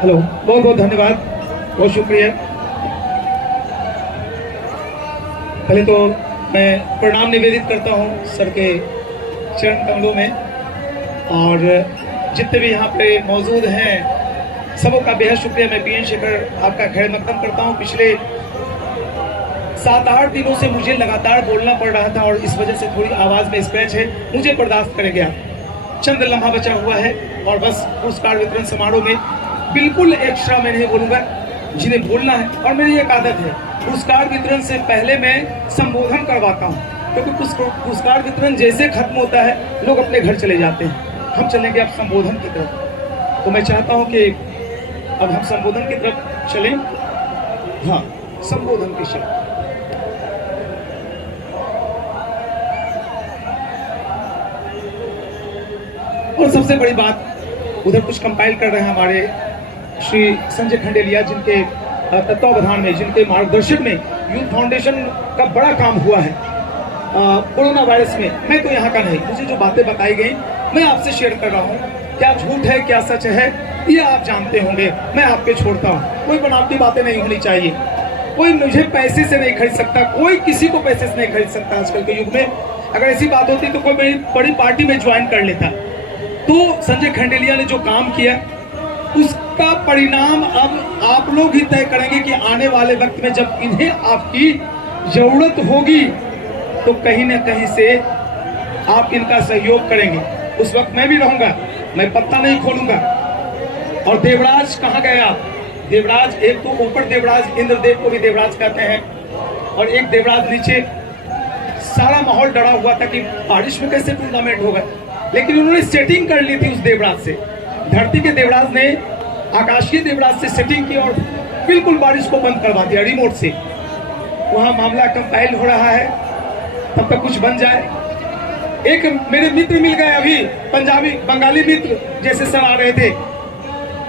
Hello, बहुत बहुत धन्यवाद, बहुत शुक्रिया। पहले तो मैं प्रणाम निवेदित करता हूँ सर के चरण कमलों में, और जितने भी यहाँ पे मौजूद हैं सबों का बेहद शुक्रिया। मैं पीएन शेखर आपका खैर मकदम करता हूँ। पिछले 7-8 दिनों से मुझे लगातार बोलना पड़ रहा था और इस वजह से थोड़ी आवाज़ में स्क्रैच है, मुझे बर्दाश्त करेंगे आप। चंद लम्हा बचा हुआ है और बस पुरस्कार वितरण समारोह में बिल्कुल एक्स्ट्रा मैं नहीं बोलूँगा, जिन्हें बोलना है। और मेरी एक आदत है, पुरस्कार वितरण से पहले मैं संबोधन करवाता हूँ, क्योंकि पुरस्कार वितरण जैसे खत्म होता है लोग अपने घर चले जाते हैं। हम चलेंगे अब संबोधन की तरफ, तो मैं चाहता हूँ कि अब हम संबोधन की तरफ चलें। हाँ, संबोधन के शब्द। और सबसे बड़ी बात, उधर कुछ कंपाइल कर रहे हैं हमारे श्री संजय खंडेलिया, जिनके तत्वावधान में, जिनके मार्गदर्शन में यूथ फाउंडेशन का बड़ा काम हुआ है कोरोना वायरस में। मैं तो यहाँ का नहीं, मुझे जो बातें बताई गई मैं आपसे शेयर कर रहा हूँ। क्या झूठ है क्या सच है ये आप जानते होंगे, मैं आपके छोड़ता हूँ। कोई बनावटी बातें नहीं होनी चाहिए। कोई मुझे पैसे से नहीं खरीद सकता, कोई किसी को पैसे से नहीं खरीद सकता आजकल के युग में। अगर ऐसी बात होती तो कोई मेरी बड़ी पार्टी में ज्वाइन कर लेता। तो संजय खंडेलिया ने जो काम किया उसका परिणाम अब आप लोग ही तय करेंगे कि आने वाले वक्त में जब इन्हें आपकी जरूरत होगी तो कहीं न कहीं से आप इनका सहयोग करेंगे। उस वक्त मैं भी रहूंगा, मैं पत्ता नहीं खोलूंगा। और देवराज कहाँ गए आप? देवराज, एक तो ऊपर देवराज, इंद्रदेव को भी देवराज कहते हैं, और एक देवराज नीचे। सारा माहौल डरा हुआ था कि बारिश में कैसे टूर्नामेंट होगा, लेकिन उन्होंने सेटिंग कर ली थी उस देवराज से। धरती के देवराज ने आकाशीय देवराज से सेटिंग की और बिल्कुल बारिश को बंद करवा दिया रिमोट से। वहां मामला कंपाइल हो रहा है, तब तक कुछ बन जाए। एक मेरे मित्र मिल गए अभी, पंजाबी बंगाली मित्र जैसे सब आ रहे थे,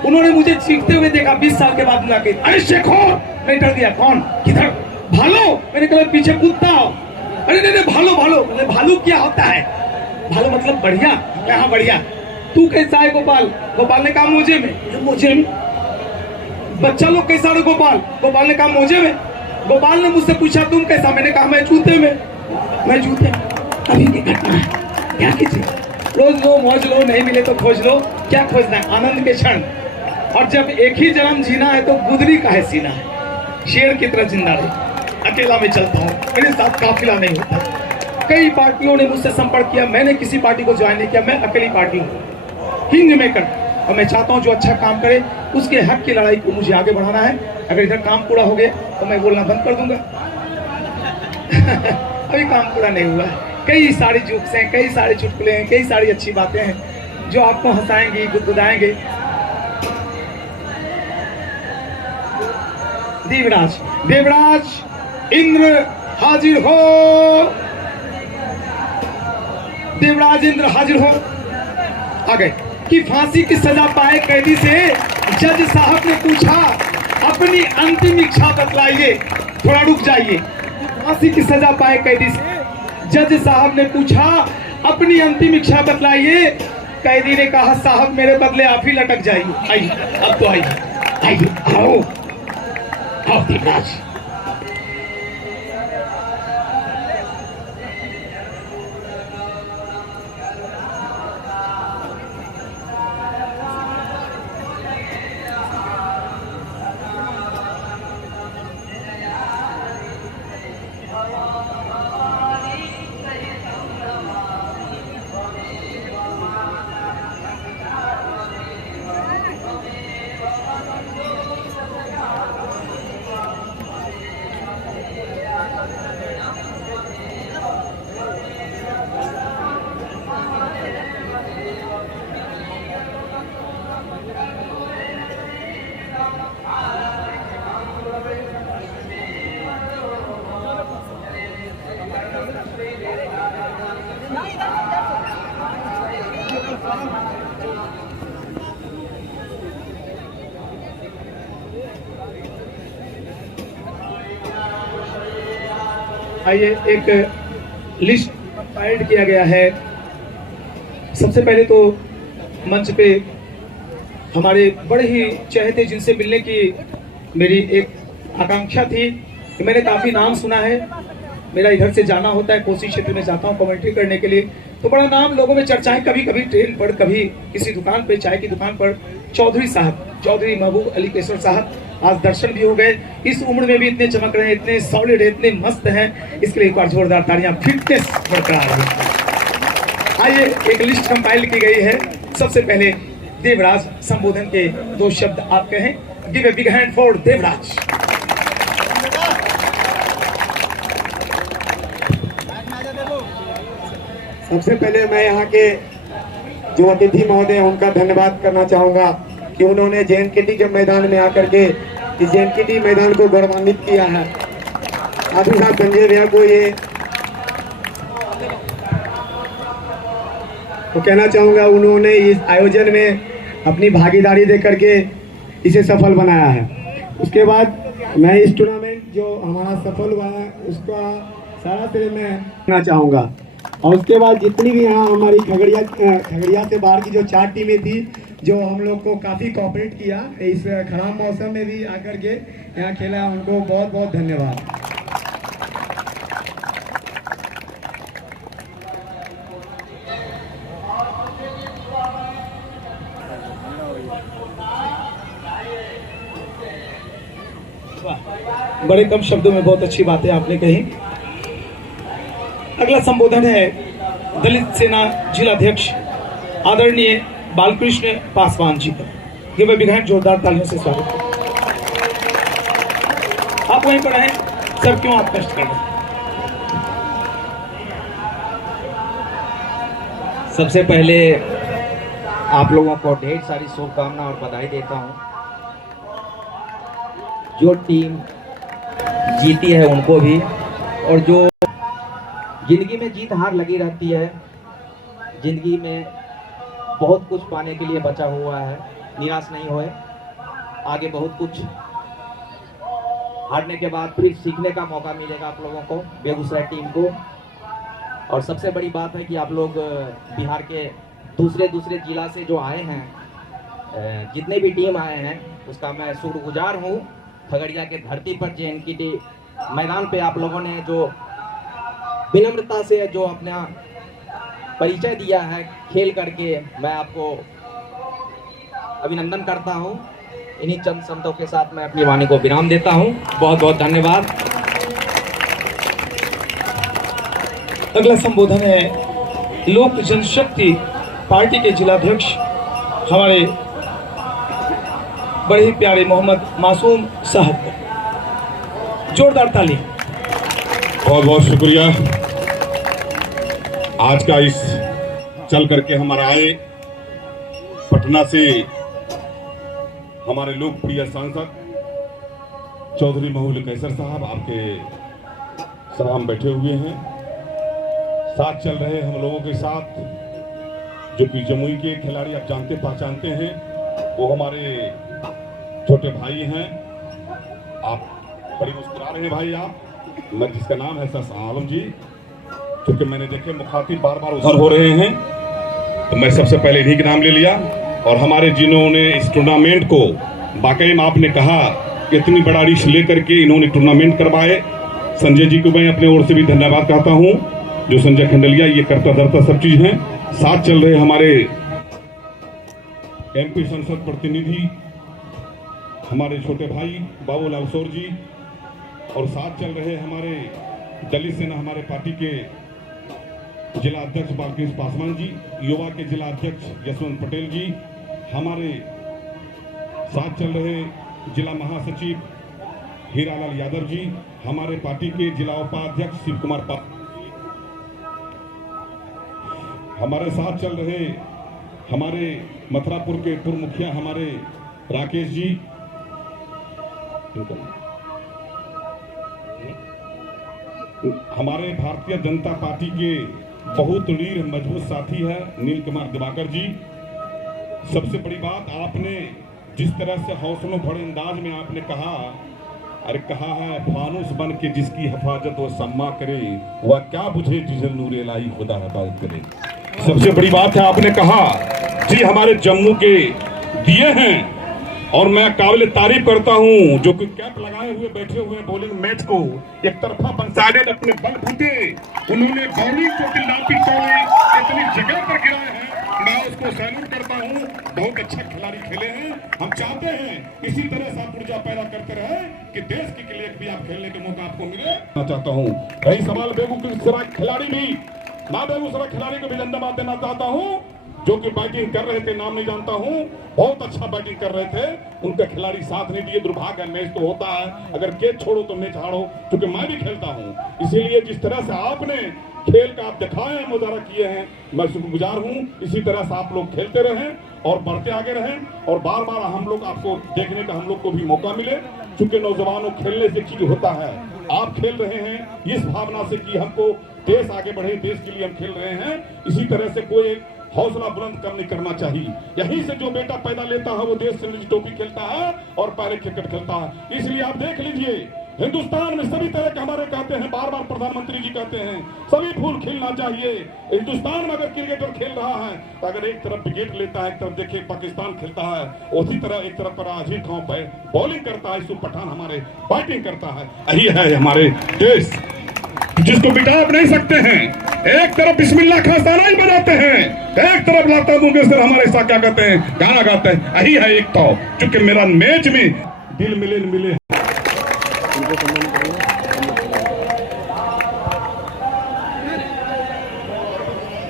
उन्होंने मुझे चीखते हुए देखा 20 साल के बाद मिला के, अरे शेखो, मैं डर गया। कौन? किधर? भालू। मैंने कहा पीछे कूदता। अरे नहीं भालू भालू। भालू क्या होता है? भालू मतलब बढ़िया। हाँ बढ़िया। तू कैसा है गोपाल? गोपाल ने कहा मोजे में। मोजे में? बच्चा लोग कैसा है गोपाल? गोपाल ने कहा मोजे में। गोपाल ने मुझसे पूछा तुम कैसा? मैंने कहा मैं जूते में। मैं जूते में। अभी की घटना है, क्या कीजिए? रोज लो मौज लो, नहीं मिले तो खोज लो। क्या खोजना है? आनंद के क्षण। और जब एक ही जन्म जीना है तो गुदरी काहे सीना है? शेर की तरह जिंदा रहे। अकेला में चलता हूँ, मेरे साथ काफिला नहीं होता। कई पार्टियों ने मुझसे संपर्क किया, मैंने किसी पार्टी को ज्वाइन नहीं किया। मैं अकेली पार्टी हूँ, हिंग मेकर, और मैं चाहता हूँ जो अच्छा काम करे उसके हक की लड़ाई को मुझे आगे बढ़ाना है। अगर इधर काम पूरा हो गया तो मैं बोलना बंद कर दूंगा। अभी काम पूरा नहीं हुआ है। कई सारी जोक्स हैं, कई सारे चुटकुले हैं, कई सारी अच्छी बातें हैं जो आपको हंसाएंगी, गुदगुदाएंगे। देवराज, देवराज इंद्र हाजिर हो। देवराज इंद्र हाजिर हो। आ गए कि फांसी की सजा पाए कैदी से जज साहब ने पूछा अपनी अंतिम इच्छा बतलाइए। थोड़ा रुक जाइए। फांसी की सजा पाए कैदी से जज साहब ने पूछा अपनी अंतिम इच्छा बतलाइए। कैदी ने कहा साहब मेरे बदले आप ही लटक जाइए। आइए, अब तो आइए, आइए, आओ आओ देवराज। आइए, एक लिस्ट कंपाइल्ड किया गया है। सबसे पहले तो मंच पे हमारे बड़े ही चहेते जिनसे मिलने की मेरी एक आकांक्षा थी कि मैंने काफ़ी नाम सुना है, मेरा इधर से जाना होता है, कोसी क्षेत्र में जाता हूँ कमेंट्री करने के लिए, तो बड़ा नाम लोगों में चर्चाएं, कभी कभी ट्रेन पर, कभी किसी दुकान पे, चाय की दुकान पर। चौधरी साहब, चौधरी महबूब अली केसर साहब, आज दर्शन भी हो गए। इस उम्र में भी इतने चमक रहे हैं, इतने सॉलिड है, इतने मस्त हैं, इसके लिए एक बार जोरदार तालियां। फिटनेस बरकरार है। आइए, एक लिस्ट कंपाइल की गई है। सबसे पहले देवराज संबोधन के 2 शब्द आप कहें। Give a big hand for Devraj. सबसे पहले मैं यहाँ के जो अतिथि महोदय हैं उनका धन्यवाद करना चाहूँगा कि उन्होंने JNKT के मैदान में आकर के इस JNKT मैदान को गौरवान्वित किया है। साथ ही साथ संजय भैया को ये तो कहना चाहूँगा, उन्होंने इस आयोजन में अपनी भागीदारी दे करके इसे सफल बनाया है। उसके बाद मैं इस टूर्नामेंट जो हमारा सफल हुआ है उसका सारा श्रेय मैं करना चाहूँगा। और उसके बाद जितनी भी यहाँ हमारी खगड़िया से बाहर की जो 4 टीमें थी जो हम लोग को काफ़ी कोऑपरेट किया, इस खराब मौसम में भी आकर के यहाँ खेला, उनको बहुत बहुत धन्यवाद। बड़े कम शब्दों में बहुत अच्छी बातें आपने कही। अगला संबोधन है दलित सेना जिलाध्यक्ष आदरणीय बालकृष्ण पासवान जी का। गिव अ बिग हैंड, जोरदार तालियों से स्वागत। आप वहीं पर हैं सर, क्यों आप कष्ट कर रहे हैं? सबसे पहले आप लोगों को ढेर सारी शुभकामना और बधाई देता हूं। जो टीम जीती है उनको भी, और जो जिंदगी में जीत हार लगी रहती है, जिंदगी में बहुत कुछ पाने के लिए बचा हुआ है, निराश नहीं होए। आगे बहुत कुछ हारने के बाद फिर सीखने का मौका मिलेगा आप लोगों को, बेगूसराय टीम को। और सबसे बड़ी बात है कि आप लोग बिहार के दूसरे जिला से जो आए हैं, जितने भी टीम आए हैं उसका मैं शुक्रगुजार हूँ। खगड़िया के धरती पर JNKT मैदान पे आप लोगों ने जो विनम्रता से जो अपना परिचय दिया है खेल करके, मैं आपको अभिनंदन करता हूं। इन्हीं चंद शब्दों के साथ मैं अपनी वाणी को विराम देता हूं। बहुत बहुत धन्यवाद। अगला संबोधन है लोक जनशक्ति पार्टी के जिलाध्यक्ष हमारे बड़े ही प्यारे मोहम्मद मासूम साहब। जोरदार ताली। बहुत बहुत शुक्रिया। आज का इस चल करके हमारा आए पटना से हमारे लोकप्रिय सांसद चौधरी महबूब कैसर साहब आपके सभा में बैठे हुए हैं। साथ चल रहे हम लोगों के साथ जो कि जमुई के खिलाड़ी आप जानते पहचानते हैं, वो हमारे छोटे भाई हैं। आप बड़ी मुस्कुरा रहे हैं भाई आप, मैं जिसका नाम है सर आलम जी, क्योंकि मैंने देखे मुखातिब बार बार उधर हो रहे हैं तो मैं सबसे पहले इन्हीं का नाम ले लिया। और हमारे जिन्होंने इस टूर्नामेंट को वाकई में आपने कहा कि इतनी बड़ा रिस्क लेकर के इन्होंने टूर्नामेंट करवाए, संजय जी को मैं अपने ओर से भी धन्यवाद कहता हूं। जो संजय खंडलिया ये करता धरता सब चीज हैं। साथ चल रहे हमारे MP संसद प्रतिनिधि हमारे छोटे भाई बाबूलाल सौर जी, और साथ चल रहे हमारे दलित सेना हमारे पार्टी के जिला अध्यक्ष बालकृष्ण पासवान जी, युवा के जिला अध्यक्ष यशवंत पटेल जी, हमारे साथ चल रहे जिला महासचिव हीरालाल यादव जी, हमारे पार्टी के जिला उपाध्यक्ष शिव कुमार पासवान, हमारे साथ चल रहे हमारे मथुरापुर के पूर्व मुखिया हमारे राकेश जी, हमारे भारतीय जनता पार्टी के बहुत रीढ़ मजबूत साथी है नील कुमार दिवाकर जी। सबसे बड़ी बात, आपने जिस तरह से हौसलों भरे अंदाज में आपने कहा, अरे कहा है फानुस बन के जिसकी हिफाजत वो सम्मा करे, वह क्या बुझे जिसे नूर इलाही खुदा हिफाजत करे। सबसे बड़ी बात है आपने कहा जी, हमारे जम्मू के दिए हैं और मैं काबिल तारीफ करता हूं जो कि कैप लगाए हुए बैठे हुए बॉलिंग मैच को एक तरफा बंसाने अपने बलबूते उन्होंने बॉलिंग को किलापी तोड़े इतनी जगह पर गिराए हैं। मैं उसको सैल्यूट करता हूं। बहुत अच्छा खिलाड़ी खेले हैं। हम चाहते हैं इसी तरह से आप ऊर्जा पैदा करते रहे कि देश के लिए भी आप खेलने का मौका आपको मिले। मैं चाहता हूं कई सवाल बेगूसराय खिलाड़ी भी मैं बेगूसराय खिलाड़ी को भी धन्यवाद देना चाहता हूं जो कि बैटिंग कर रहे थे। नाम नहीं जानता हूं, बहुत अच्छा बैटिंग कर रहे थे। उनका खिलाड़ी साथ नहीं दिए। दुर्भाग्य मैच तो होता है, अगर कैच छोड़ो तो मैच हारो, क्योंकि मैं भी खेलता हूं। इसीलिए जिस तरह से आपने खेल का आप दिखाए हैं, मुजाहरा किए हैं, मैं शुक्रगुजार हूं। इसी तरह से आप लोग खेलते रहें और बढ़ते आगे रहें और बार बार हम लोग आपको देखने का हम लोग को भी मौका मिले। क्योंकि नौजवानों खेलने से चीज होता है। आप खेल रहे हैं इस भावना से कि हमको देश आगे बढ़े, देश के लिए हम खेल रहे हैं। इसी तरह से कोई हौसला बुलंद कम नहीं करना चाहिए। यहीं से जो बेटा पैदा लेता है वो देश से टोपी खेलता है और पहले क्रिकेट खेलता है। इसलिए आप देख लीजिए हिंदुस्तान में सभी तरह के हमारे कहते हैं, बार बार प्रधानमंत्री जी कहते हैं सभी फूल खिलना चाहिए। हिंदुस्तान में अगर क्रिकेटर खेल रहा है तो अगर एक तरफ विकेट लेता है, एक तरफ देखिए पाकिस्तान खेलता है, उसी तरह एक तरफ पर अजीत खान पे बॉलिंग करता है, यूसुफ पठान हमारे बैटिंग करता है। यही है हमारे देश जिसको मिटा आप नहीं सकते हैं। एक तरफ बिस्मिल्लाह खास्ताना ही बजाते हैं, एक तरफ लाता मंगेशकर हमारे साथ क्या कहते हैं, गाना गाते हैं। यही है एक तो क्योंकि मेरा मैच में दिल मिले न मिले।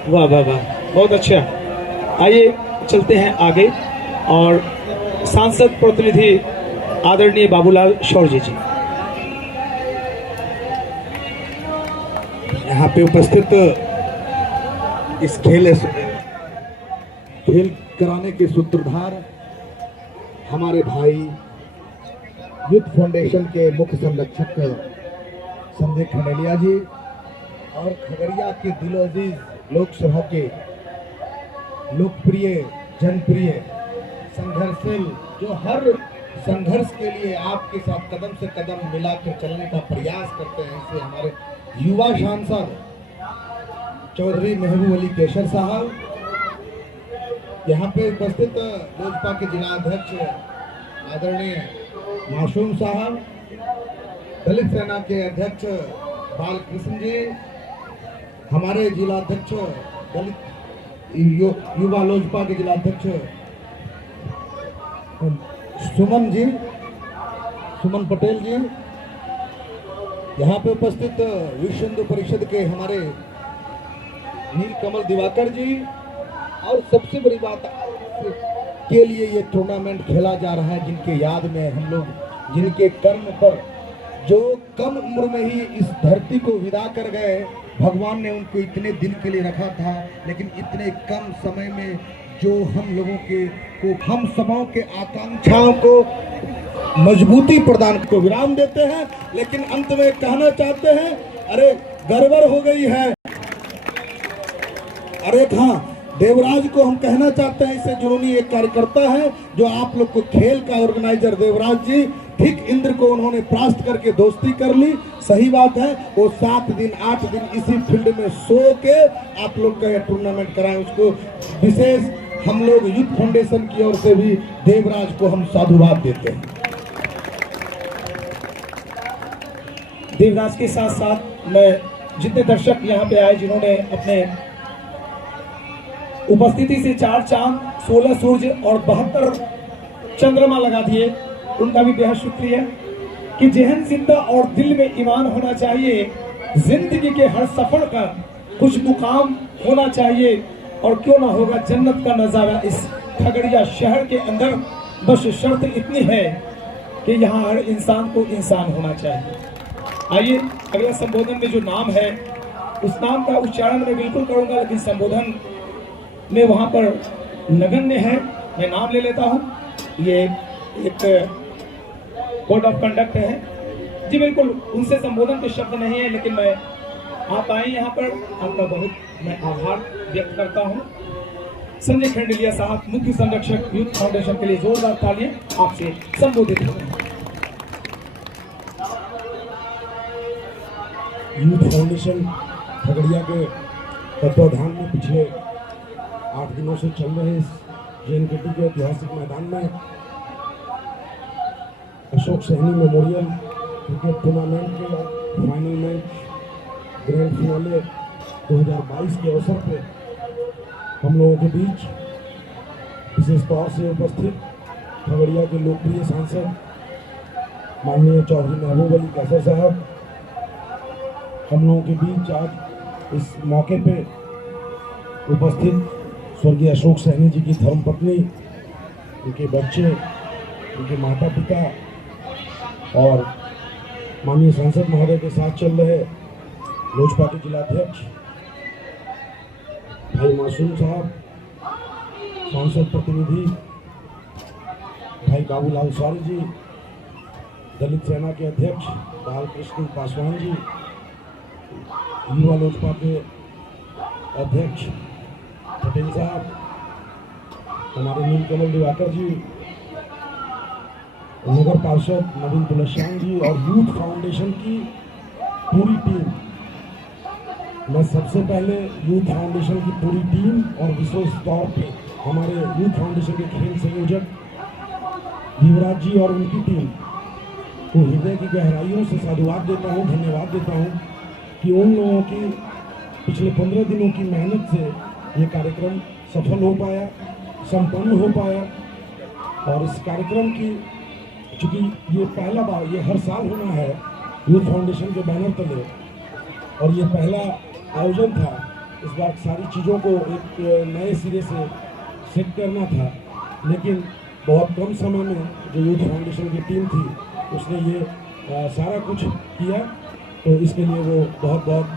वाह वाह वाह, बहुत अच्छा। आइए चलते हैं आगे और सांसद प्रतिनिधि आदरणीय बाबूलाल शौर्य जी यहाँ पे उपस्थित इस खेल कराने के सूत्रधार हमारे भाई यूथ फाउंडेशन के मुख्य संरक्षक संजय खंडेलिया जी और खगड़िया के दिलोअजीज लोकसभा के लोकप्रिय जनप्रिय संघर्षशील जो हर संघर्ष के लिए आपके साथ कदम से कदम मिलाकर चलने का प्रयास करते हैं, इसलिए हमारे युवा सांसद चौधरी महबूब अली केशर साहब, यहाँ पे उपस्थित लोजपा के जिला अध्यक्ष आदरणीय मासूम साहब, दलित सेना के अध्यक्ष बालकृष्ण जी, हमारे जिला अध्यक्ष दलित युवा लोजपा के जिला अध्यक्ष सुमन जी, सुमन पटेल जी, यहाँ पे उपस्थित विश्व हिंदू परिषद के हमारे नीलकमल दिवाकर जी, और सबसे बड़ी बात के लिए ये टूर्नामेंट खेला जा रहा है जिनके याद में हम लोग, जिनके कर्म पर जो कम उम्र में ही इस धरती को विदा कर गए, भगवान ने उनको इतने दिन के लिए रखा था, लेकिन इतने कम समय में जो हम लोगों को हम समाओं के आकांक्षाओं को मजबूती प्रदान को विराम देते हैं। लेकिन अंत में कहना चाहते हैं, अरे गड़बड़ हो गई है। अरे हाँ, देवराज को हम कहना चाहते हैं, इससे जुनूनी एक कार्यकर्ता है जो आप लोग को खेल का ऑर्गेनाइजर देवराज जी, ठीक इंद्र को उन्होंने परास्त करके दोस्ती कर ली। सही बात है, वो 7 दिन 8 दिन इसी फील्ड में सो के आप लोग का टूर्नामेंट कराएं। उसको विशेष हम लोग यूथ फाउंडेशन की ओर से भी देवराज को हम साधुवाद देते हैं। देवराज के साथ साथ मैं जितने दर्शक यहाँ पे आए जिन्होंने अपने उपस्थिति से 4 चांद 16 सूर्य और 72 चंद्रमा लगा दिए, उनका भी बेहद शुक्रिया। कि जहन जिंदा और दिल में ईमान होना चाहिए, जिंदगी के हर सफर का कुछ मुकाम होना चाहिए, और क्यों ना होगा जन्नत का नज़ारा इस खगड़िया शहर के अंदर। बस शर्त इतनी है कि यहाँ हर इंसान को इंसान होना चाहिए। आइए अगला संबोधन में जो नाम है उस नाम का उच्चारण मैं बिल्कुल करूँगा, लेकिन संबोधन में वहाँ पर नगण्य है, मैं नाम ले लेता हूँ। ये एक कोड ऑफ कंडक्ट है जी, बिल्कुल उनसे संबोधन के शब्द नहीं है, लेकिन मैं आप आए यहाँ पर, आपका बहुत मैं आभार व्यक्त करता हूँ। संजय खंडेलिया साहब, मुख्य संरक्षक यूथ फाउंडेशन के लिए जोरदार तालियां आपसे संबोधित हो। यूथ फाउंडेशन खगड़िया के तत्वाधान में पिछले 8 दिनों से चल रहे इस JNKT के ऐतिहासिक मैदान में Ashok Sahni memorial cricket tournament के फाइनल मैच ग्रैंड फिनाले 2022 के अवसर पे हम लोगों के बीच विशेष तौर से उपस्थित खगड़िया के लोकप्रिय सांसद माननीय चौधरी महबूब अली कैसर साहब हम लोगों के बीच आज इस मौके पे उपस्थित स्वर्गीय अशोक सहनी जी की धर्मपत्नी, उनके बच्चे, उनके माता पिता और माननीय सांसद महोदय के साथ चल रहे लोजपा के जिलाध्यक्ष भाई मासूम साहब, सांसद प्रतिनिधि भाई बाबूलाल सॉरी जी, दलित सेना के अध्यक्ष बालकृष्ण पासवान जी, युवा लोजपा के अध्यक्ष पटेल साहब, हमारे नीलकमल दिवाकर जी, नगर पार्षद नवीन तुलसियान जी और यूथ फाउंडेशन की पूरी टीम। मैं सबसे पहले यूथ फाउंडेशन की पूरी टीम और विशेष तौर पे हमारे यूथ फाउंडेशन के खेल संयोजक युवराज जी और उनकी टीम को हृदय की गहराइयों से साधुवाद देता हूँ, धन्यवाद देता हूँ कि उन लोगों की पिछले 15 दिनों की मेहनत से ये कार्यक्रम सफल हो पाया, संपन्न हो पाया। और इस कार्यक्रम की चूँकि ये पहला बार, ये हर साल होना है यूथ फाउंडेशन के बैनर तले, और ये पहला आयोजन था। इस बार सारी चीज़ों को एक नए सिरे से सेट करना था, लेकिन बहुत कम समय में जो यूथ फाउंडेशन की टीम थी उसने ये सारा कुछ किया, तो इसके लिए वो बहुत बहुत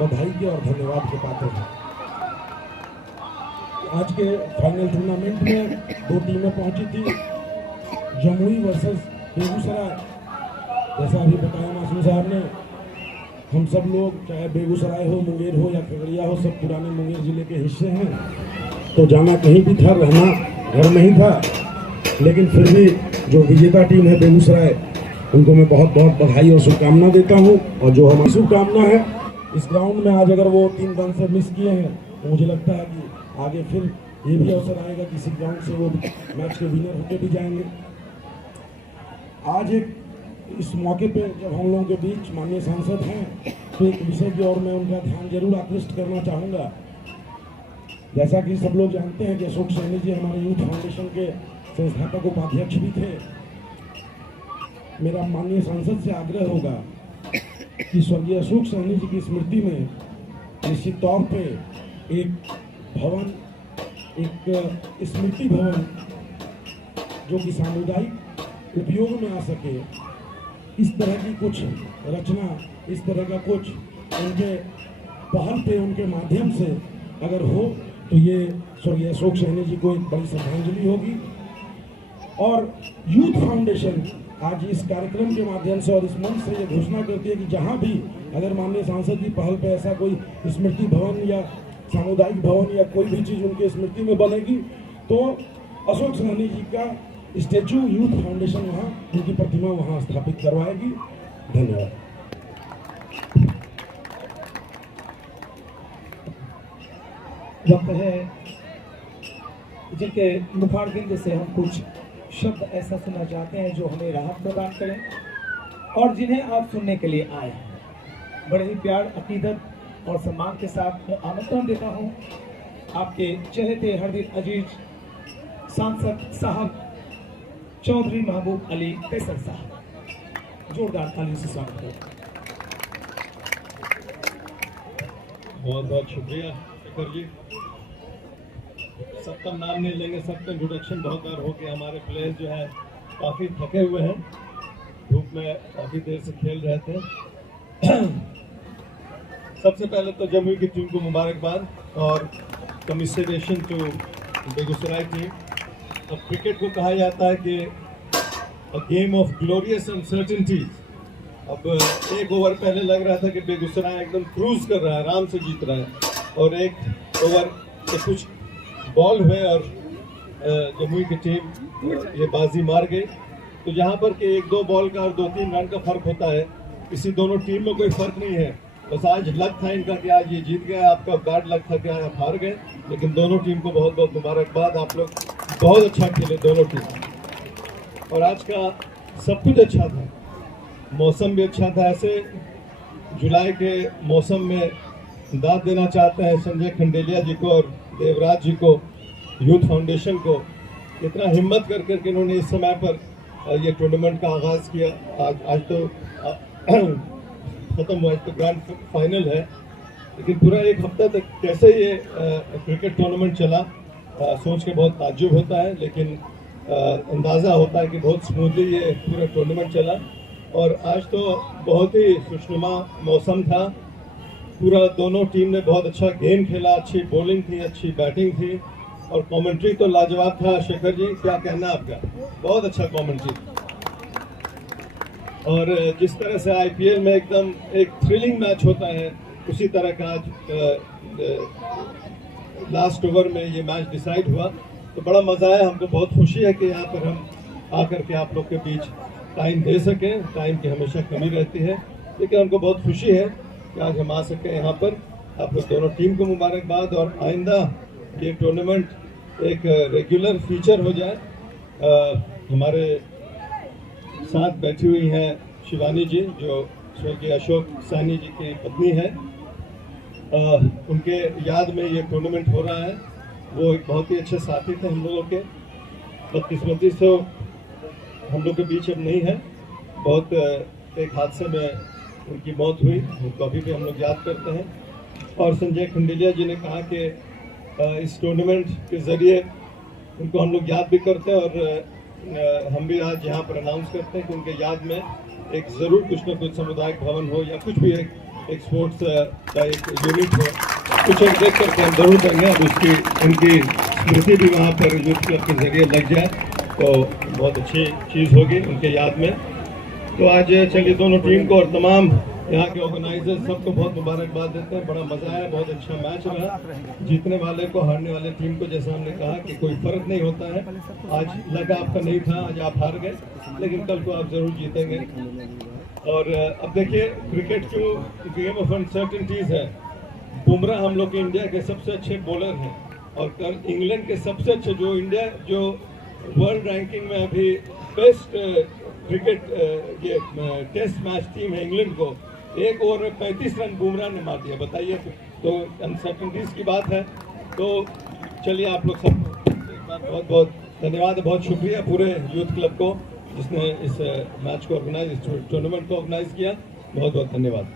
बधाई के और धन्यवाद के पात्र हैं। आज के फाइनल टूर्नामेंट में 2 टीमें पहुंची थी, जमुई वर्सेस बेगूसराय। जैसा अभी बताया मासूम साहब ने, हम सब लोग चाहे बेगूसराय हो, मुंगेर हो या खगड़िया हो, सब पुराने मुंगेर जिले के हिस्से हैं, तो जाना कहीं भी था, रहना घर में ही था। लेकिन फिर भी जो विजेता टीम है बेगूसराय, उनको मैं बहुत बहुत बधाई और शुभकामना देता हूं। और जो हमारी शुभकामना है, इस ग्राउंड में आज अगर वो 3 रन से मिस किए हैं तो मुझे लगता है कि आगे फिर ये भी अवसर आएगा कि इसी ग्राउंड से वो मैच के विनर होकर भी जाएंगे। आज एक इस मौके पे जब हम लोगों के बीच माननीय सांसद हैं, तो एक विषय की ओर मैं उनका ध्यान जरूर आकृष्ट करना चाहूँगा। जैसा कि सब लोग जानते हैं कि अशोक सहनी जी हमारे यूथ फाउंडेशन के संस्थापक उपाध्यक्ष भी थे। मेरा माननीय सांसद से आग्रह होगा कि स्वर्गीय अशोक सहनी जी की स्मृति में निश्चित तौर पे एक भवन, एक स्मृति भवन जो कि सामुदायिक उपयोग में आ सके, इस तरह की कुछ रचना, इस तरह का कुछ उनके पहल पे, उनके माध्यम से अगर हो तो ये स्वर्गीय अशोक सहनी जी को एक बड़ी श्रद्धांजलि होगी। और यूथ फाउंडेशन आज इस कार्यक्रम के माध्यम से और इस मंच से ये घोषणा करती है कि जहाँ भी अगर माननीय सांसद की पहल पे ऐसा कोई स्मृति भवन या सामुदायिक भवन या कोई भी चीज़ उनकी स्मृति में बनेगी, तो अशोक सहनी जी का स्टैचू यूथ फाउंडेशन वहाँ, उनकी प्रतिमा वहाँ स्थापित करवाएगी। धन्यवाद। वक्त है जिनके मुखारबिंद से हम कुछ शब्द ऐसा सुनना चाहते हैं जो हमें राहत प्रदान करें और जिन्हें आप सुनने के लिए आए हैं। बड़े ही प्यार, अकीदत और सम्मान के साथ मैं आमंत्रण देता हूं आपके चहेते हरदिल अजीज सांसद साहब चौधरी महबूब अली कैसर साहब। जोरदार तालियों से स्वागत करें। बहुत बहुत शुक्रिया शेखर जी। सबका नाम नहीं लेंगे, सबका इंट्रोडक्शन बहुत बार हो गया। हमारे प्लेयर्स जो है काफ़ी थके हुए हैं, धूप में काफ़ी देर से खेल रहे थे। सबसे पहले तो जमुई की टीम को मुबारकबाद और कमिसरेशन टू बेगूसराय टीम। अब क्रिकेट को कहा जाता है कि a game of glorious uncertainties. अब 1 ओवर पहले लग रहा था कि बेगूसराय एकदम क्रूज कर रहा है, आराम से जीत रहा है, और 1 ओवर से कुछ बॉल हुए और जमुई की टीम ये बाजी मार गई। तो जहाँ पर कि 1-2 बॉल का और 2-3 रन का फर्क होता है, इसी दोनों टीम में कोई फर्क नहीं है। बस आज लक था इनका कि आज ये जीत गया, आपका बैड लक था कि आप हार गए। लेकिन दोनों टीम को बहुत बहुत मुबारकबाद। आप लोग बहुत अच्छा खेले दोनों टीम, और आज का सब कुछ अच्छा था, मौसम भी अच्छा था। ऐसे जुलाई के मौसम में दाद देना चाहते हैं संजय खंडेलिया जी को और देवराज जी को, यूथ फाउंडेशन को, इतना हिम्मत कर करके इन्होंने इस समय पर ये टूर्नामेंट का आगाज़ किया। आज तो ख़त्म हुआ, तो ग्रैंड फाइनल है, लेकिन पूरा एक हफ्ता तक कैसे ये क्रिकेट टूर्नामेंट चला सोच के बहुत ताज्जुब होता है, लेकिन अंदाज़ा होता है कि बहुत स्मूथली ये पूरा टूर्नामेंट चला। और आज तो बहुत ही खुशनुमा मौसम था, पूरा दोनों टीम ने बहुत अच्छा गेम खेला, अच्छी बॉलिंग थी, अच्छी बैटिंग थी, और कमेंट्री तो लाजवाब था। शेखर जी, क्या कहना आपका? बहुत अच्छा कमेंट्री। और जिस तरह से आईपीएल में एकदम एक थ्रिलिंग मैच होता है, उसी तरह का आज लास्ट ओवर में ये मैच डिसाइड हुआ, तो बड़ा मज़ा आया। हमको बहुत खुशी है कि यहाँ पर हम आकर के आप लोग के बीच टाइम दे सकें। टाइम की हमेशा कमी रहती है, लेकिन हमको बहुत खुशी है कि आज हम आ सकें यहाँ पर। आप लोग दोनों टीम को मुबारकबाद, और आइंदा ये टूर्नामेंट एक रेगुलर फीचर हो जाए। हमारे साथ बैठी हुई हैं शिवानी जी, जो स्वर्गीय अशोक साहनी जी की पत्नी है। उनके याद में ये टूर्नामेंट हो रहा है। वो एक बहुत ही अच्छे साथी थे हम लोगों के, बदकिस्मती से हम लोग के बीच अब नहीं है। बहुत एक हादसे में उनकी मौत हुई, उनको अभी भी हम लोग याद करते हैं। और संजय खंडेलिया जी ने कहा कि इस टूर्नामेंट के ज़रिए उनको हम लोग याद भी करते हैं, और हम भी आज यहाँ पर अनाउंस करते हैं कि उनके याद में एक ज़रूर कुछ न कुछ सामुदायिक भवन हो, या कुछ भी एक स्पोर्ट्स का एक यूनिट हो, कुछ एक देख करके हम जरूर करेंगे। अब उसकी उनकी स्मृति भी वहाँ पर यूथ क्लब के ज़रिए लग जाए तो बहुत अच्छी चीज़ होगी उनके याद में। तो आज चलिए दोनों टीम को और तमाम यहाँ के ऑर्गेनाइजर सबको बहुत मुबारकबाद देते हैं। बड़ा मज़ा आया, बहुत अच्छा मैच रहा। जीतने वाले को, हारने वाले टीम को, जैसा हमने कहा कि कोई फ़र्क नहीं होता है। आज लगा आपका नहीं था, आज आप हार गए, लेकिन कल को आप ज़रूर जीतेंगे। और अब देखिए, क्रिकेट जो गेम ऑफ अनसर्टेनिटीज़ है, बुमराह हम लोग के इंडिया के सबसे अच्छे बॉलर हैं, और कल इंग्लैंड के सबसे अच्छे जो वर्ल्ड रैंकिंग में अभी बेस्ट क्रिकेट ये टेस्ट मैच टीम है इंग्लैंड को, एक ओवर में 35 रन बुमराह ने मार दिया। बताइए, तो अनसर्टेनिटीज़ की बात है। तो चलिए, आप लोग सब बहुत बहुत धन्यवाद, बहुत शुक्रिया पूरे यूथ क्लब को जिसने इस मैच को ऑर्गेनाइज, इस टूर्नामेंट को ऑर्गेनाइज किया। बहुत बहुत धन्यवाद।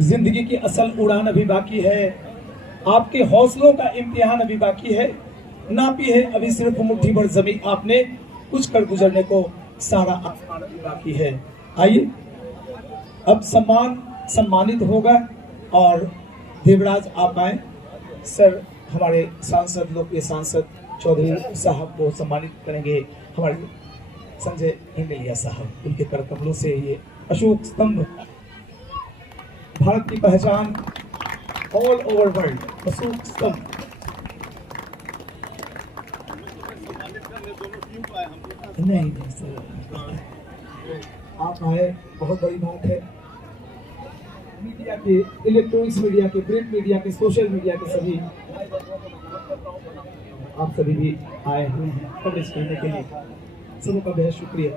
जिंदगी की असल उड़ान अभी बाकी है, आपके हौसलों का इम्तिहान अभी बाकी है। नापी है अभी सिर्फ मुट्ठी भर जमीन आपने, कुछ कर गुजरने को सारा आसमान अभी बाकी है। आइए, अब सम्मानित होगा, और देवराज आप आए। सर, हमारे सांसद, लोकप्रिय सांसद चौधरी साहब को सम्मानित करेंगे। हमारे संजय खंडेलिया साहब, उनके कर कमलों से ये अशोक स्तंभ, भारत की पहचान ऑल ओवर वर्ल्ड, अशोक स्तंभ। नहीं सर, आप आए, बहुत बड़ी बात है। मीडिया के, इलेक्ट्रॉनिक्स मीडिया के, प्रिंट मीडिया के, सोशल मीडिया के सभी, आप सभी भी आए हुए हैं कवरेज करने के लिए, सबका बेहद शुक्रिया।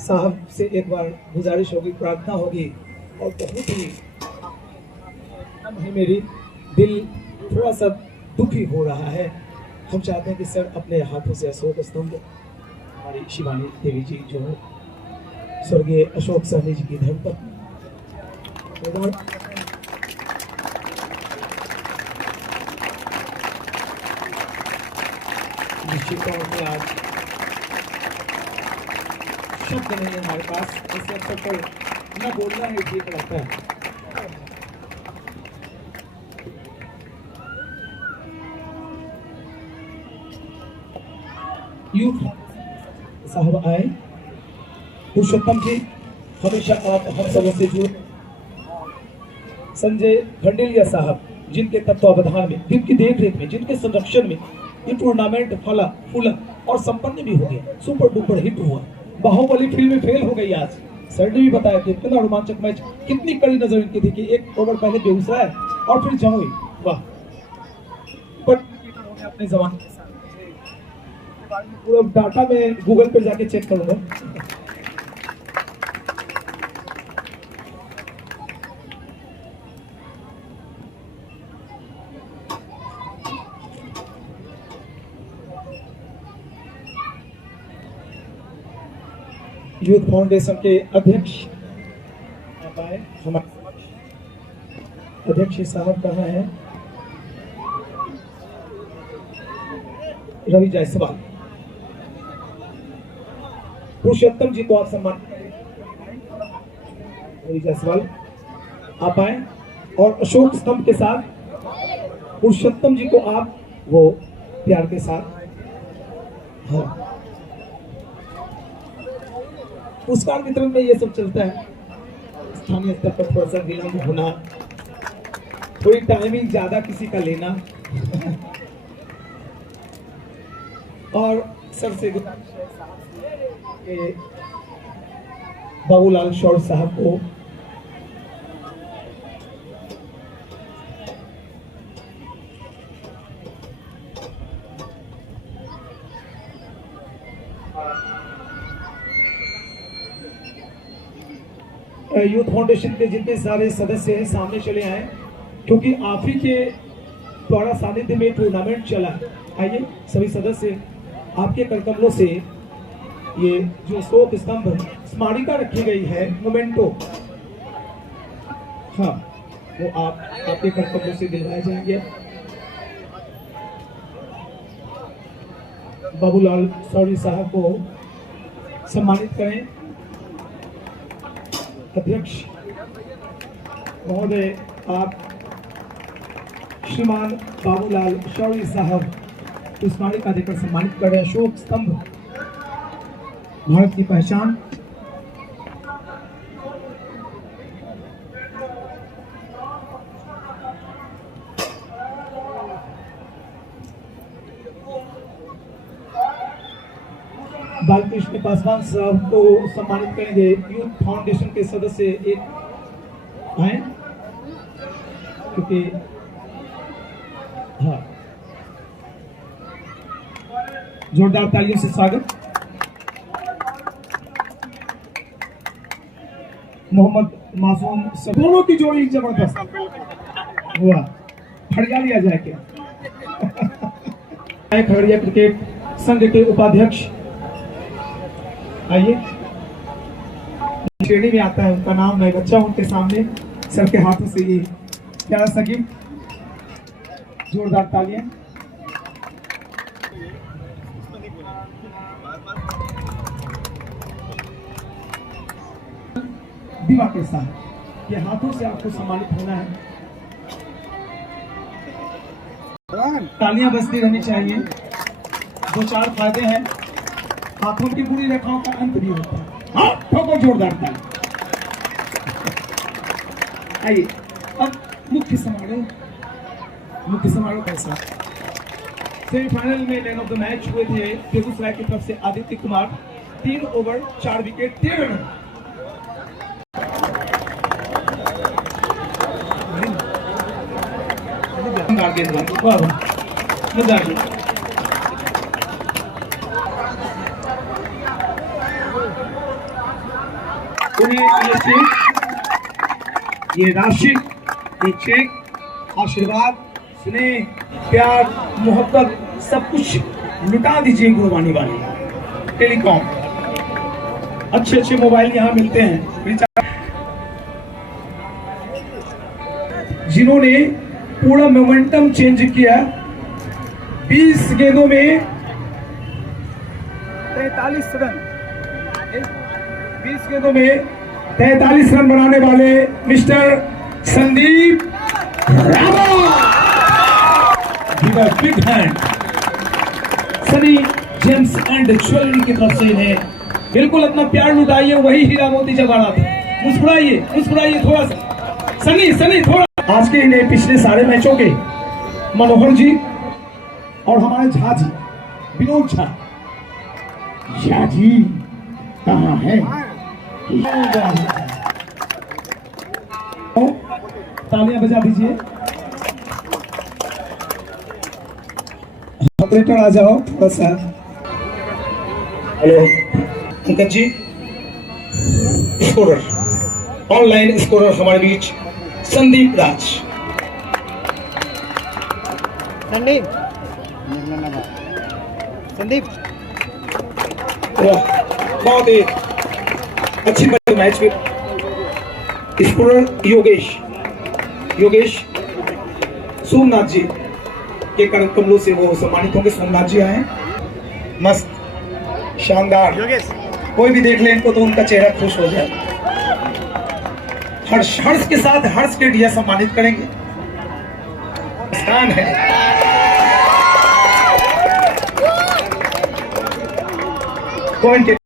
साहब से एक बार गुजारिश होगी, प्रार्थना होगी, और बहुत ही है, मेरी दिल थोड़ा सा दुखी हो रहा है। हम चाहते हैं कि सर अपने हाथों से अशोक स्तंभ, हमारी शिवानी देवी जी जो स्वर्गीय अशोक साहनी जी की धड़ पर, निश्चित तौर पर आज शब्द नहीं है हमारे पास, ऐसे अवसर पर न बोलना ही ठीक लगता है। यूथ साहब आए, पुरुषोत्तम जी हमेशा आप हम सबों से जुड़े, संजय खंडेलिया साहब जिनके तत्वावधान में, जिनकी देखरेख में, जिनके संरक्षण में ये टूर्नामेंट फला फूला और संपन्न भी हो गया, सुपर डुपर हिट हुआ। बाहुबली फिल्म में फेल हो गई आज। सर ने भी बताया कि इतना रोमांचक मैच, कितनी कड़ी नजर इनकी थी कि एक ओवर पहले बेगूसराय और फिर जमुई। वाह, बट अपने जमाने के साथ पूरा डाटा में गूगल पे जाके चेक करूंगा। यूथ फाउंडेशन के अध्यक्ष हमारे अध्यक्ष साहब कहाँ हैं? रवि जायसवाल। पुरुषोत्तम जी को आप सम्मान, रवि जायसवाल आप आए, और अशोक स्तंभ के साथ पुरुषोत्तम जी को आप वो प्यार के साथ। हाँ, पुरस्कार वितरण में ये सब चलता है। स्थानीय स्तर पर थोड़ा सा विलंब होना, थोड़ी टाइमिंग ज्यादा किसी का लेना, और सर से बाबूलाल शौर्य साहब को यूथ फाउंडेशन के जितने सारे सदस्य हैं सामने चले आए, क्योंकि आप ही के द्वारा सानिध्य में टूर्नामेंट चला है। आइए सभी सदस्य, आपके करकमलों से ये जो अशोक स्तंभ स्मारिका रखी गई है, मोमेंटो, हाँ वो आपके करकमलों से दिलवाए जाएंगे। बाबूलाल शौर्य साहब को सम्मानित करें। अध्यक्ष महोदय, आप श्रीमान बाबूलाल शौर्य साहब को स्मारिका देकर सम्मानित कर रहे हैं। अशोक स्तंभ भारत की पहचान। बालकृष्ण पासवान साहब को सम्मानित करेंगे। यूथ फाउंडेशन के सदस्य एक आए, क्योंकि हाँ, जोरदार तालियों से स्वागत। मोहम्मद मासूम, दोनों की जोड़ी जबरदस्त हुआ, खड़िया लिया जाए क्या? खगड़िया क्रिकेट संघ के उपाध्यक्ष आइए, श्रेणी में आता है, उनका नाम मैं बच्चा उनके सामने सर के हाथों से ये प्यारा सा गिफ्ट, जोरदार तालियां। दीवा के साथ ये हाथों से आपको सम्मानित होना है। तालियां बजती रहनी चाहिए। दो चार फायदे हैं, हाथों की बुरी रेखाओं का अंत भी होता है। हाँ, ठोको जोरदार ताली। आइए अब मुख्य समारोह के साथ सेमीफाइनल में मैन ऑफ द मैच हुए थे बेगूसराय की तरफ से Aditya Kumar, 3 over 4 wicket 13 run. ये राशि, ये चेक, आशीर्वाद, स्नेह, प्यार, मोहब्बत सब कुछ लुटा दीजिए गुरबानी वाली टेलीकॉम। अच्छे अच्छे मोबाइल यहाँ मिलते हैं, जिन्होंने पूरा मोमेंटम चेंज किया। 20 गेंदों में 43 रन, 20 गेंदों में 43 रन बनाने वाले mister Sandeep big hand Sunny James and jewellery की तरफ से इन्हें बिल्कुल अपना प्यार लुटाइए। वही हीरा मोती जवाड़ा था। मुस्कुराइए मुस्कुराइए थोड़ा सा, सनी थोड़ा। आज के इन्हें पिछले सारे मैचों के मनोहर जी और हमारे झा जी, विनोद झा जी, कहाँ है? तालियां बजा दीजिए। ऑपरेटर आ जाओ थोड़ा सा। हेलो, अंकज जी, स्कोरर, ऑनलाइन स्कोरर हमारे बीच संदीप राज। संदीप बहुत ही अच्छी मैच में स्कोरर योगेश सोमनाथ जी के करण कमलों से वो सम्मानित होंगे। सोमनाथ जी आए, मस्त शानदार, कोई भी देख ले इनको तो उनका चेहरा खुश हो जाए। हर्ष के साथ हर्ष के दिया सम्मानित करेंगे। स्थान है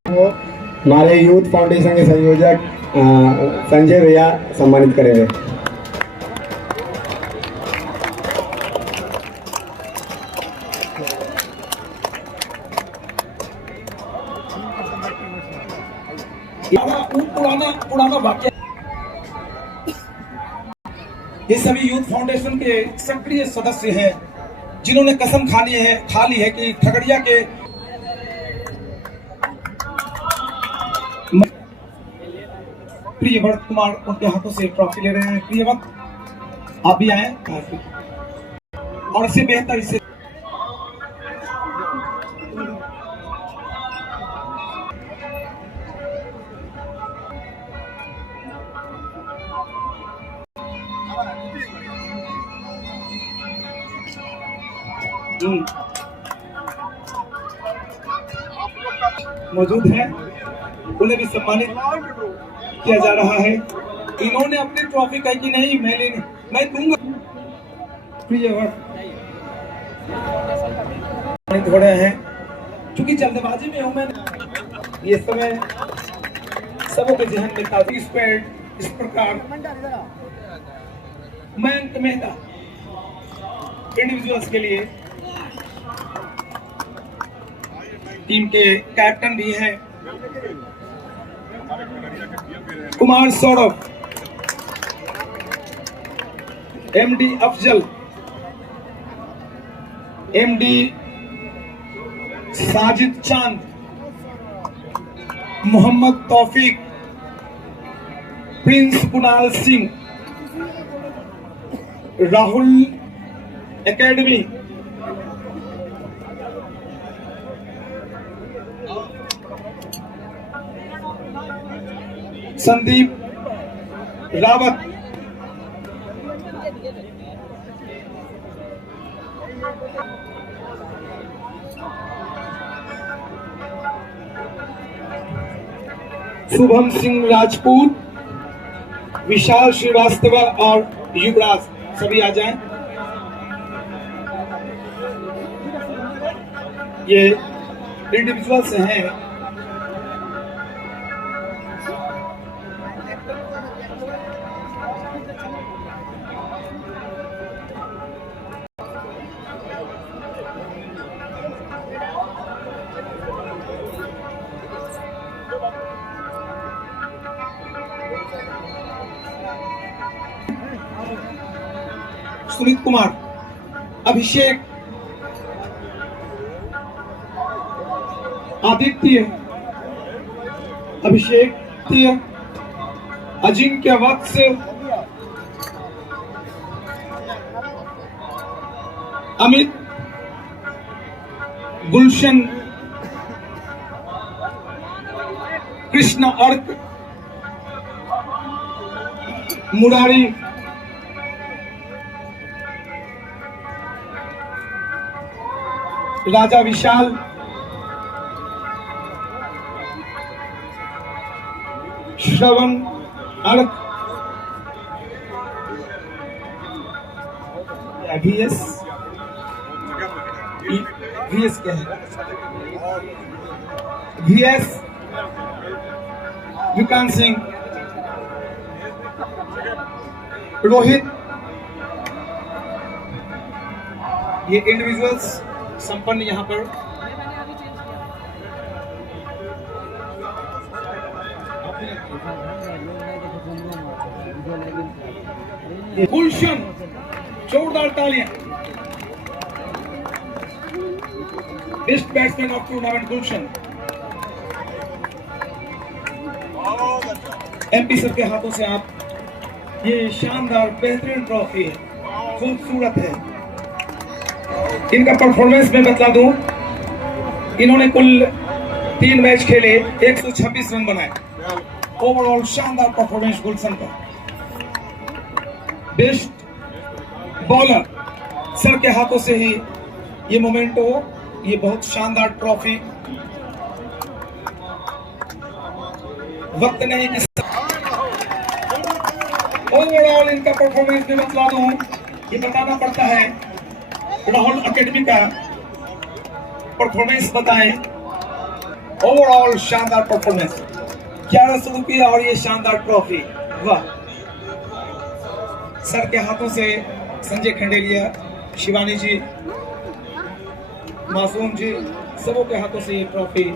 हमारे यूथ फाउंडेशन के संयोजक संजय भैया सम्मानित करेंगे। पुराना वाक्य। ये सभी यूथ फाउंडेशन के सक्रिय सदस्य हैं जिन्होंने कसम खा ली है कि खगड़िया के प्रियव्रत कुमार उनके हाथों से ट्रॉफी ले रहे हैं। प्रियव्रत आप भी आए और इससे बेहतर इससे मौजूद है, उन्हें भी सम्मानित किया जा रहा है। इन्होंने अपनी ट्रॉफी कही कि नहीं मैं दूंगा। हो रहे हैं क्योंकि जल्दबाजी में हूं मैं। ये समय सबों के जहन में काफी स्पेड इस प्रकार मयंक मेहता इंडिविजुअल्स के लिए टीम के कैप्टन भी हैं। कुमार सौरभ, एमडी अफजल, एमडी साजिद चांद, मोहम्मद तौफीक, प्रिंस कुणाल सिंह, राहुल एकेडमी, संदीप रावत, शुभम सिंह राजपूत, विशाल श्रीवास्तव और युवराज सभी आ जाएं। ये इंडिविजुअल्स हैं। सुमित कुमार, अभिषेक, आदित्य, अजिंक्य वत्स, अमित, गुलशन, कृष्ण अर्क, मुरारी, राजा विशाल, श्रवण अर्क, VS क्या है? VS विकांत सिंह, रोहित। ये इंडिविजुअल्स संपन्न यहाँ पर गुलशन, जोरदार तालियां। Best batsman of tournament Gulshan. MP sir के हाथों से आप ये शानदार बेहतरीन ट्रॉफी है, खूबसूरत है। इनका परफॉर्मेंस मैं बता दूं, इन्होंने कुल 3 मैच खेले, 126 रन बनाए। ओवरऑल शानदार परफॉर्मेंस गुलशन का। बेस्ट बॉलर सर के हाथों से ही ये मोमेंटो, ये बहुत शानदार ट्रॉफी। वक्त नहीं कि ओवरऑल इनका परफॉर्मेंस में बतला दूं, ये बताना पड़ता है। राहुल अकेडमी का परफॉर्मेंस बताएं। ओवरऑल शानदार परफॉर्मेंस, 1100 रुपया और ये शानदार ट्रॉफी। वाह। सर के हाथों से संजय खंडेलिया, शिवानी जी, मासूम जी, सबों के हाथों से ये ट्रॉफी।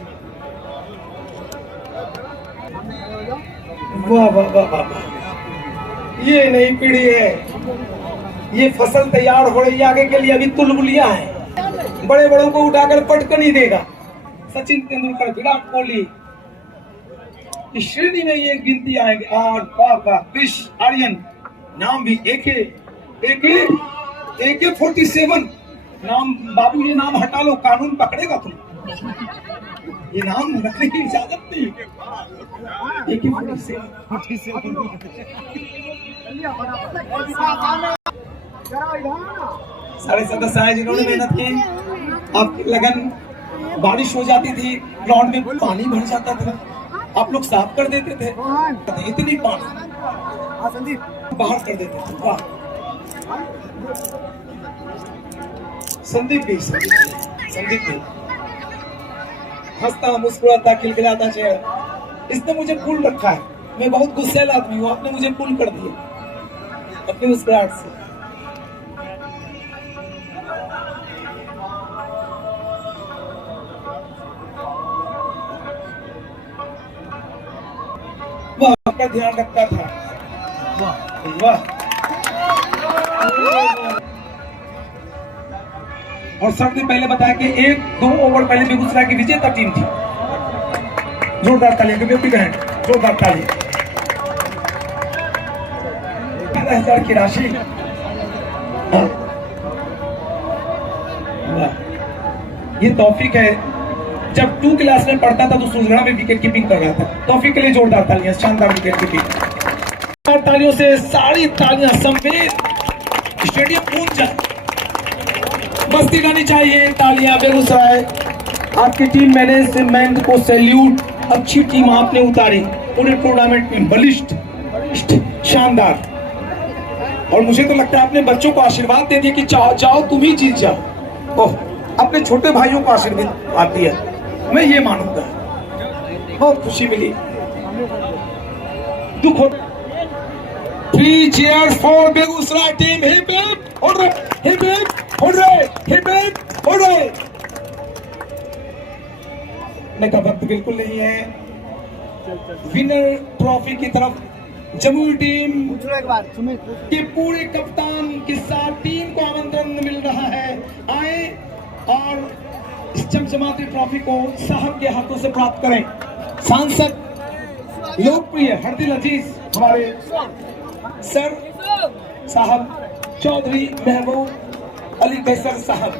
वाह वाह वाह वाह। ये नई पीढ़ी है, ये फसल तैयार हो रही है आगे के लिए। अभी तुलबुलिया है, बड़े बड़ों को उठाकर पटक नहीं देगा। सचिन तेंदुलकर, विराट कोहली, इस श्रेणी में ये गिनती आएंगे। और वाह, क्रिश आर्यन, नाम भी AK-47 नाम। बाबू ये नाम हटा लो, कानून पकड़ेगा तुम। ये नाम रखने की इजाजत नहीं। AK-47 सारे सदस्य आए जिन्होंने मेहनत की। आपकी लगन, बारिश हो जाती थी, ग्राउंड में पानी भर जाता था, आप लोग साफ कर देते थे। इतनी पानी बाहर कर देते थे। वाह। संदीप भी हंसता मुस्कुराता खिलखिलाता चेहरा। इसने मुझे कूल रखा है। मैं बहुत गुस्सैल आदमी हूँ, आपने मुझे कूल कर दिया अपनी मुस्कुराहट से। वाह, आपका ध्यान रखता था। वाह। और सर ने पहले बताया कि 1-2 ओवर पहले बेगूसराय की विजेता टीम थी। जोरदार तालियां, जोरदार तालियां। 11,000 की राशि। ये तौफीक है। जब 2 क्लास में पढ़ता था तो सुजगढ़ा में विकेट कीपिंग कर रहा था। तौफीक के लिए जोरदार तालियां, शानदार विकेट कीपिंग। तालियों से सारी तालियां समेत स्टेडियम गूंज जाए। मस्ती करनी चाहिए। तालियां बेगूसराय, आपकी टीम मैनेजमेंट को सैल्यूट। अच्छी टीम आपने उतारी पूरे टूर्नामेंट में, बलिष्ठ, शानदार। और मुझे तो लगता है आपने बच्चों को आशीर्वाद दे दिया कि जाओ तुम ही जीत जाओ। ओह, अपने छोटे भाइयों को आशीर्वाद आती है, मैं ये मानूंगा। बहुत खुशी मिली, दुख हो। 3 cheers for Begusarai team. Hip hip hurray, hip hip hurray, hip hip hurray. का वक्त बिल्कुल नहीं है। विनर ट्रॉफी की तरफ जमुई टीम के पूरे कप्तान के साथ टीम को आमंत्रण मिल रहा है। आए और इस चमचमाती ट्रॉफी को साहब के हाथों से प्राप्त करें। सांसद लोकप्रिय हरदिल अजीज हमारे सर साहब चौधरी महबूब अली कैसर साहब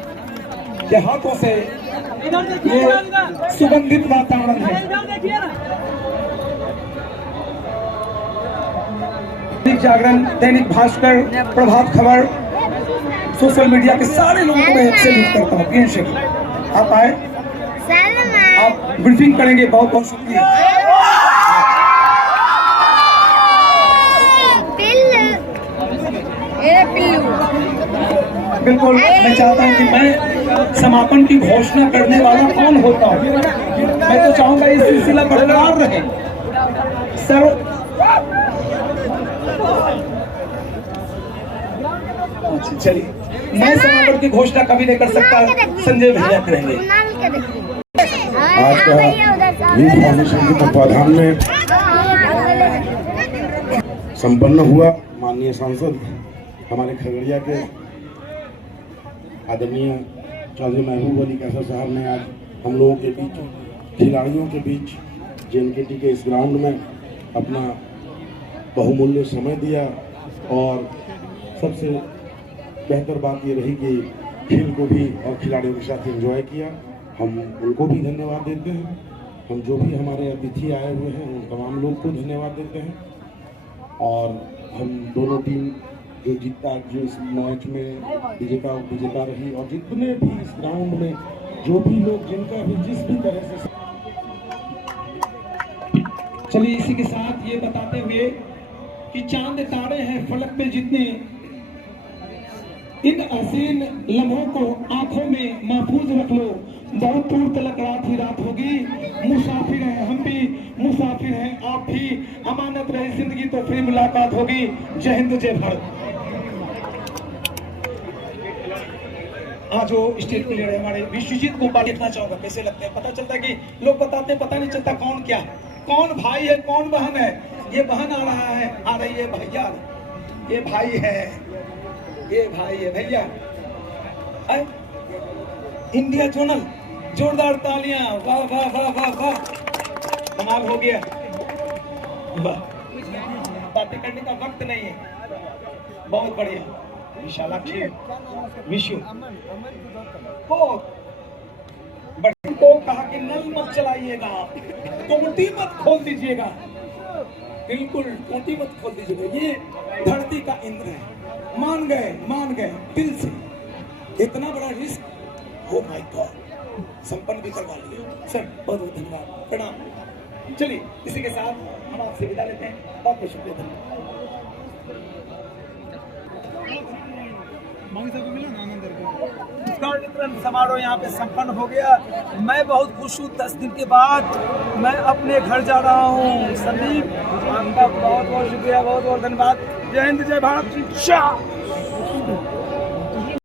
के हाथों से ये सुगंधित वातावरण है। दैनिक जागरण, दैनिक भास्कर, प्रभात खबर, सोशल मीडिया के सारे लोगों को मैं सैल्यूट करता हूँ। प्रियंश जी आप आए, आप ब्रीफिंग करेंगे। बहुत बहुत शुक्रिया। बिल्कुल, मैं चाहता हूं कि मैं समापन की घोषणा करने वाला कौन होता हूं। मैं तो चाहूंगा ये सिलसिला बरकरार रहे। सर चलिए, मैं समापन की घोषणा कभी नहीं कर सकता, संजय भैया करेंगे। आज का फाउंडेशन के तत्वाधान में संपन्न हुआ। माननीय सांसद हमारे खगड़िया के आदरणीय चौधरी महबूब अली कैसर साहब ने आज हम लोगों के बीच, खिलाड़ियों के बीच JNKT के इस ग्राउंड में अपना बहुमूल्य समय दिया। और सबसे बेहतर बात ये रही कि खेल को भी और खिलाड़ियों के साथ एंजॉय किया। हम उनको भी धन्यवाद देते हैं। हम जो भी हमारे अतिथि आए हुए हैं उन तमाम लोग को धन्यवाद देते हैं। और हम दोनों टीम जो जीता, जो इस मैच में विजेता रही, और जितने भी इस ग्राउंड में जो भी लोग जिनका भी जिस भी तरह से। चलिए इसी के साथ ये बताते हुए कि चांद तारे हैं फलक पे जितने, इन हसीन लम्हों को आंखों में महफूज रख लो। बहुत दूर तलक रात ही रात होगी। मुसाफिर हैं हम भी, मुसाफिर हैं आप भी। अमानत रही जिंदगी तो फिर मुलाकात होगी। जय हिंद जय भारत। आज जो स्टेट प्लेयर है हमारे विश्वजीत को देखना चाहूंगा कैसे लगते हैं। पता चलता है कि लोग बताते, पता नहीं चलता कौन क्या, कौन भाई है कौन बहन है। ये बहन आ रहा है, आ रही है भैया, ये भाई है, ये भाई है भैया। इंडिया जोनल, जोरदार तालियां। वाह वाह वाह वाह वाह, कमाल हो गया। वाह, बातें करने का वक्त नहीं है। बहुत बढ़िया, विशालाक्षी विशु को कहा कि नल मत चलाइएगा, टोटी मत खोल दीजिएगा, बिल्कुल टोटी मत खोल दीजिएगा। ये धरती का इंद्र है। मान गए दिल से। इतना बड़ा रिस्क, ओ माय गॉड, संपन्न भी करवा लिया। सर बहुत बहुत धन्यवाद, प्रणाम। चलिए इसी के साथ हम आपसे विदा लेते हैं। बहुत बहुत शुक्रिया, धन्यवाद। पुरस्कार वितरण समारोह यहाँ पे संपन्न हो गया। मैं बहुत खुश हूँ। 10 दिन के बाद मैं अपने घर जा रहा हूँ। संदीप, आपका बहुत बहुत शुक्रिया, बहुत बहुत धन्यवाद। जय हिंद जय भारत।